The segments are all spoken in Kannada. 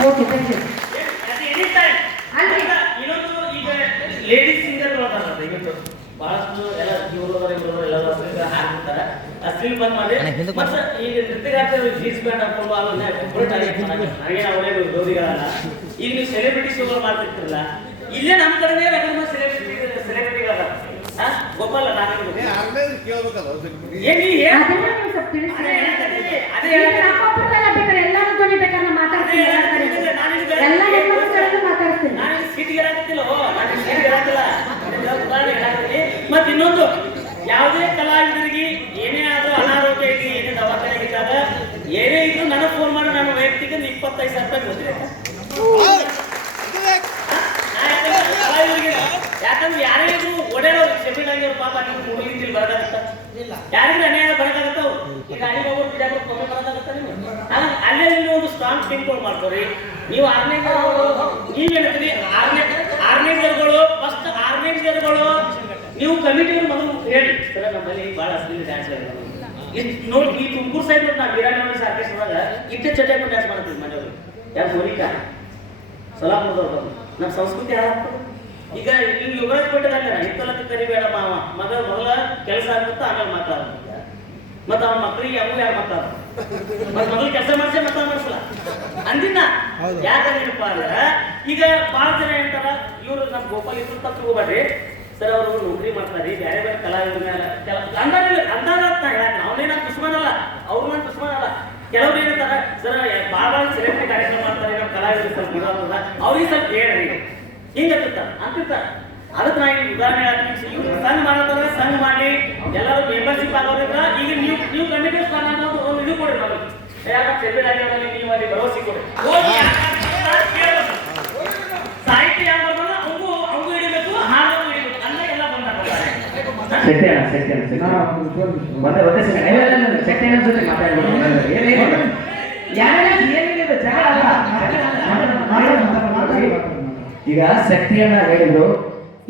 Okay thank you. ಇನ್ನೊಂದು ಈಗ ಲೇಡೀಸ್ ಸಿಂಗರ್ ಅದಾರ ಇವತ್ತು ಬಹಳಷ್ಟು ಎಲ್ಲ ಇವರು ಇವರು ಎಲ್ಲ ಹಾಡ್ತಾರೆ ಅಶ್ಲೀಲ್ ಬಂದ್ ಮಾಡಿ ಮತ್ತೆ ಈಗ ನೃತ್ಯಗಾರರು ಜೀನ್ಸ್ ಪ್ಯಾಂಟ್ ಹಾಕೊಂಡು ಅಲ್ಲ ಕಂಪ್ಲೀಟ್ ಆಗಿ ನನಗೆ ಅವರೇ ವಿರೋಧಿಗಳಲ್ಲ ಈಗ ನೀವು ಸೆಲೆಬ್ರಿಟಿ ಶೋಗಳು ಮಾಡ್ತಿರ್ತಿರಲ್ಲ ಇಲ್ಲೇ ನಮ್ಮ ಕಡೆನೇ ಯಾಕಂದ್ರೆ ಸೆಲೆಬ್ರಿಟಿ ಸೆಲೆಬ್ರಿಟಿಗಳದ ಗೋಪಾಲ ನಾನು ನಾನು ನಾನು ನಾನು ಮತ್ತೆ ಇನ್ನೊಂದು ಯಾವುದೇ ಕಲಾವಿದರಿಗೆ ಏನೇ ಆದ್ರೂ ಅನಾರೋಗ್ಯ ಇರಲಿ ಏನೇ ದವಾಖಾನೆ ಇದ್ದಾಗ ಏನೇ ಇದ್ರು ನನಗೆ ಫೋನ್ ಮಾಡಿ ನನ್ನ ವೈಯಕ್ತಿಕ ಇಪ್ಪತ್ತೈದು ಸಾವಿರ ರೂಪಾಯಿ ಕೊಡ್ತೀನಿ ನಾ ಯಾಕಂದ್ರೆ ಕಲಾವಿದರಿಗೆ ಯಾಕಂದ್ರೆ ಯಾರೇ ಇದ್ರು ಓಡಾಡೋರು ಪಾಪ ನೀವು ಹುಡುಗಿ ಇಲ್ಲಿ. ಬರದಾಗತ್ತ ಯಾರಿಗೂ ಅನ್ಯಾಯ ಬರದಾಗತ್ತ ಈಗ ಅಲ್ಲಿ ಹೋಗೋರು ಬಿಡಾಕ ಕಮ್ಮಿ ಬರದಾಗತ್ತ ನೀವು ಅಲ್ಲೇ ಇಲ್ಲಿ ಒಂದು ಸ್ಟ್ರಾಂಗ್ ಮಾಡ್ಕೊರಿ. ನೀವು ಆರನೇ ನೀವೇನಂತೀರಿ ಆರನೇ ಆರನೇ ಜರ್ಗಳು ಫಸ್ಟ್ ಆರನೇ ಜರ್ಗಳು ನೀವು ಕಮಿಟಿ ಮೊದಲು ಹೇಳಿ. ಸರ ನಮ್ಮಲ್ಲಿ ಭಾಳ ಅಶ್ಲೀಲ ಡ್ಯಾನ್ಸ್ ನೋಡಿ ಈ ತುಮಕೂರು ಸೈಡ್ ನಾ ಬಿರಾನಿ ಆರ್ಕೆಸ್ಟ್ರಾದಾಗ ಇಟ್ಟೆ ಚಟೆ ಡ್ಯಾನ್ಸ್ ಮಾಡ್ತೀವಿ ಮನೆಯವರು. ಯಾರು ಸೋನಿಕಾ ಸಲಾಪುರದವ್ರು ಬಂದು ನಮ್ಮ ಸಂಸ್ಕೃತಿ ಹಾಳಾಗ್ತದೆ ಈಗ ನೀವು ಯುವರಾಜ್ ಕೊಟ್ಟಿಲ್ಲ ಇತ್ತಲಕ್ಕೆ ಕರಿಬೇಡ ಮಾವ. ಮಗ ಮೊದಲ ಕೆಲಸ ಆಗುತ್ತೆ ಆಮೇಲೆ ಮಾತಾಡ ಮತ್ತ ಅವ್ನ ಮಕ್ಕಳಿಗೆ ಯಾವ ಯಾರು ಮಾತಾಡ ಮತ್ ಮೊದಲು ಕೆಲಸ ಮಾಡಿಸಿ ಮತ್ತ ಮಾಡಿಸಲ್ಲ. ಅಂದಿನ? ಯಾಕಂದ್ರಪ್ಪ ಅಂದ್ರ ಈಗ ಭಾಳ ಜನ ಹೇಳ್ತಾರ ಇವರು ನಮ್ಮ ಗೋಪಾಲ ಇದ್ರು ತಪ್ಪು ಹೋಗ್ಬೇಡ್ರಿ ಸರ್ ಅವರು ನೌಕರಿ ಮಾಡ್ತಾರೆ ಬೇರೆ ಬೇರೆ ಕಲಾವಿದ್ರ ಮೇಲೆ. ಕೆಲ ಅಂದಾಜ ಅಂದಾಜ ಅಂತ ಹೇಳಕ್ ದುಶ್ಮನ್ ಅಲ್ಲ ಅವ್ರು ನಾನು ದುಶ್ಮನ್ ಅಲ್ಲ ಕೆಲವ್ರು ಏನಂತಾರ ಸರ್ ಬಾಳ ಭಾಳ ಸೆಲೆಕ್ಟ್ ಕಾರ್ಯಕ್ರಮ ಮಾಡ್ತಾರೆ ನಮ್ಮ ಕಲಾವಿದರು ಸ್ವಲ್ಪ ಇರೋದ್ರಿಂದ ಅವ್ರಿಗೆ ಸ್ವಲ್ಪ ಹೇಳ್ರಿ. ಹಿಂಗ ಅಂತಿರ್ತಾರ ಅದಕ್ಕೆ ನಾ ಈಗ ಉದಾಹರಣೆ ಇವ್ರು ಸಂಘ ಸಂಘ ಮಾಡಿ ಎಲ್ಲರೂ ಮೆಂಬರ್ಶಿಪ್ ಆಗೋದ್ರಿಂದ ಈಗ ನೀವು ನೀವು ಸ್ಥಾನ ಅನ್ನೋದು ಒಂದು ಇದು ಕೊಡಿ ನಾವು ಯಾಕಂದ್ರೆ ಸೆಲೆಬ್ರಿಟಿ ಆಗಿರೋದ್ರಲ್ಲಿ ನೀವು ಅಲ್ಲಿ ಭರವಸೆ ಕೊಡಿ. ಸಾಹಿತ್ಯ ಯಾರು ಬರ್ಬೋದು ಅವಂಗೂ ಅವಂಗೂ ಹಿಡಿಬೇಕು ಹಾಡು ಹಿಡಿಬೇಕು ಅಲ್ಲೇ ಎಲ್ಲ ಬಂದಾಗ ಸೆಟ್ಟೆ ಅಣ್ಣ ಸೆಟ್ಟೆ ಅಣ್ಣ ಸೆಟ್ಟೆ ಒಂದೇ ಒಂದೇ ಸೆಕೆಂಡ್ ಏನಿದೆ ಜಗಳ ಅಲ್ಲ. ಮಾತಾಡ್- ಮಾತಾಡ್- ಮಾತಾಡ್- ಈಗ ಶಕ್ತಿಯನ್ನ ಹೇಳಿದ್ರು.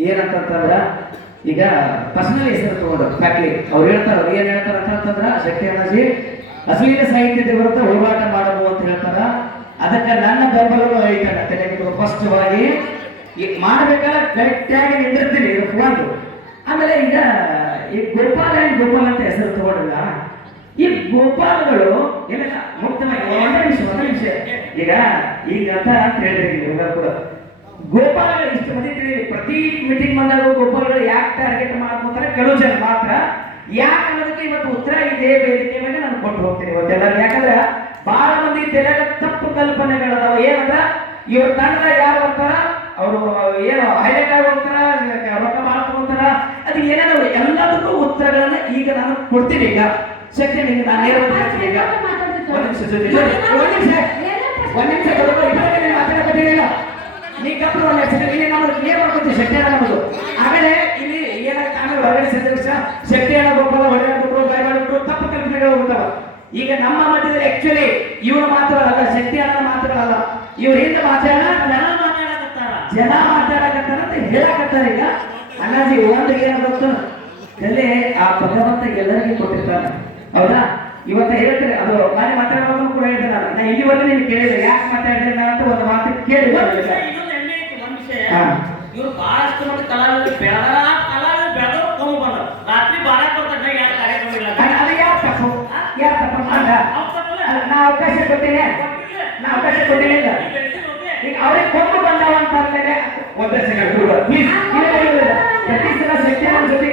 ಏನಂತಂತಂದ್ರ, ಈಗ ಪರ್ಸನಲ್ ಹೆಸರು ತಗೊಂಡ್ರು ಫ್ಯಾಕ್ಟ್ರಿ ಅವ್ರು ಹೇಳ್ತಾರೆ, ಅವ್ರು ಏನ್ ಹೇಳ್ತಾರೆ ಅಂತಂದ್ರ, ಶಕ್ತಿ ಅಣ್ಣಾಜಿ, ಅಶ್ಲೀಲ ಸಾಹಿತ್ಯದ ವಿರುದ್ಧ ಹೋರಾಟ ಮಾಡಬಹುದು ಅಂತ ಹೇಳ್ತಾರ. ಅದಕ್ಕೆ ನನ್ನ ಬೆಂಬಲಗಳು ಐತಣ್ಣ ತಲೆಗೆ. ಸ್ಪಷ್ಟವಾಗಿ ಈಗ ಮಾಡ್ಬೇಕಾದ್ರೆ ಕರೆಕ್ಟ್ ಆಗಿ ನಿಂದಿರ್ತೀನಿ ಒಂದು. ಆಮೇಲೆ ಈಗ ಈ ಗೋಪಾಲ ಗೋಪಾಲ್ ಅಂತ ಹೆಸರು ತಗೊಂಡಿಲ್ಲ. ಈ ಗೋಪಾಲಗಳು ಏನಿಲ್ಲ ಮುಕ್ತವಾಗಿ ಒಂದೇ ನಿಮಿಷ ಒಂದೇ ನಿಮಿಷ. ಈಗ ಈಗ ಅಂತ ಹೇಳಿದ್ರಿ ಕೂಡ. ಗೋಪಾಲಗಳು ಇಷ್ಟು ಮಂದಿ ಪ್ರತಿ ಮೀಟಿಂಗ್ ಬಂದಾಗ ಗೋಪಾಲಗಳು ಯಾಕೆ ಟಾರ್ಗೆಟ್ ಮಾಡ್ಕೊತಾರೆ? ಕೆಲವು ಜನ ಮಾತ್ರ. ಯಾಕೆ ಅನ್ನೋದಕ್ಕೆ ಇವತ್ತು ಉತ್ತರ ಇದೆ ವೇದಿಕೆ ಮೇಲೆ ನಾನು ಕೊಟ್ಟು ಹೋಗ್ತೀನಿ ಇವತ್ತೆಲ್ಲರೂ ಯಾಕಂದ್ರೆ ಬಹಳ ಮಂದಿ ತೆಲೆಗ ತಪ್ಪು ಕಲ್ಪನೆಗಳದಾವ. ಏನಂದ್ರ ಇವ್ರ ತಂಡದಾಗ ಯಾರು ಬರ್ತಾರ ಅವರು ಏನು ಹೈಲೈಟ್ ಆಗಿ ಹೋಗ್ತಾರ ರೊಕ್ಕ ಮಾಡ್ಕೊಂತಾರ ಅದು ಏನಾದ್ರು ಎಲ್ಲದಕ್ಕೂ ಉತ್ತರಗಳನ್ನ ಈಗ ನಾನು ಕೊಡ್ತೀನಿ ಈಗ. ಶಕ್ತಿ ನಿಮಗೆ ನಾನು ಹೇಳ್ತೀನಿ ಈಗ. ಒಂದ್ ನಿಮಿಷ ಒಂದ್ ನಿಮಿಷ ಒಂದ್ ನಿಮಿಷ ಮಾತಾಡಕತ್ತೀರಿಲ್ಲ ನೀ ಗಪ್ಪ ಒಂದು ಎಕ್ಸಿಡೆಂಟ್ ಇಲ್ಲಿ ನಮ್ಮದು ಕ್ಲಿಯರ್ ಮಾಡ್ಕೊತೀವಿ ಶಕ್ತಿ ಅಣ್ಣ ನಮ್ಮದು. ಆಮೇಲೆ ಇಲ್ಲಿ ಏನಾಗ ಆಮೇಲೆ ಹೊರಗಡೆ ಸಂದೇಶ ಶಕ್ತಿ ಅಣ್ಣ ಗೊಬ್ಬರ ಹೊರಗಡೆ ಬಿಟ್ರು ಗಾಯಗಳು ಬಿಟ್ರು ತಪ್ಪು ಕಲ್ಪನೆಗಳು ಹೋಗ್ತಾವ ಈಗ ನಮ್ಮ ಮಧ್ಯದಲ್ಲಿ ಆಕ್ಚುಲಿ ಇವ್ರ ಮಾತುಗಳಲ್ಲ ಶಕ್ತಿ ಅಣ್ಣ ಮಾತುಗಳಲ್ಲ. ಇವ್ರ ಹಿಂದೆ ಮಾತಾಡ, ಜನ ಮಾತಾಡಕತ್ತಾರ. ಜನ ಮಾತಾಡಕತ್ತಾರ ಅಂತ ಹೇಳಕತ್ತಾರ ಈಗ. ಅಣ್ಣಾಜಿ, ಒಂದು ಏನು ಗೊತ್ತು? ಕಲೆ ಆ ಭಗವಂತ ಎಲ್ಲರಿಗೂ ಕೊಟ್ಟಿರ್ತಾನೆ. ಹೌದಾ? ಇವತ್ತ ಹೇಳ್ತಾರೆ, ಅದು ನಾನು ಮಾತಾಡೋದು ಕೂಡ ಹೇಳ್ತಾರೆ ನಾನು. ಇಲ್ಲಿವರೆಗೆ ನೀನು ಕೇಳಿದೆ ಯಾಕೆ ಮಾತಾಡಿದೆ ಅಂತ ಒಂದು ಮಾತು ಕೇಳಿ ಇವ್ರು ಬಹಳಷ್ಟು ಮಂದಿ ಕಲಾವಿದರು ಬೆಳ ಕಲಾವಿದರು ಬೆಳೆದವರು ಕೊಂಬ ಬಂದ ರಾತ್ರಿ ಬಾರಾಕ್ ಬರ್ತಾರೆ ಯಾಕೆ ಕಾರ್ಯಕ್ರಮ ಇಲ್ಲ ಅದು ಯಾರು ತಪ್ಪು? ಯಾವ ತಪ್ಪು ಮಾಡ? ನಾ ಅವಕಾಶ ಕೊಟ್ಟಿನಿ. ನಾ ಅವಕಾಶ ಓಕೆ. ಈಗ ಅವ್ರಿಗೆ ಕೊಂಬ ಬಂದವ ಅಂತ ಅಂದ್ಮೇಲೆ ಒಂದೇ ಸೆಕೆಂಡ್ ಪ್ಲೀಸ್ ಪ್ರತಿ ಸಲ ಶಕ್ತಿ ಜೊತೆ.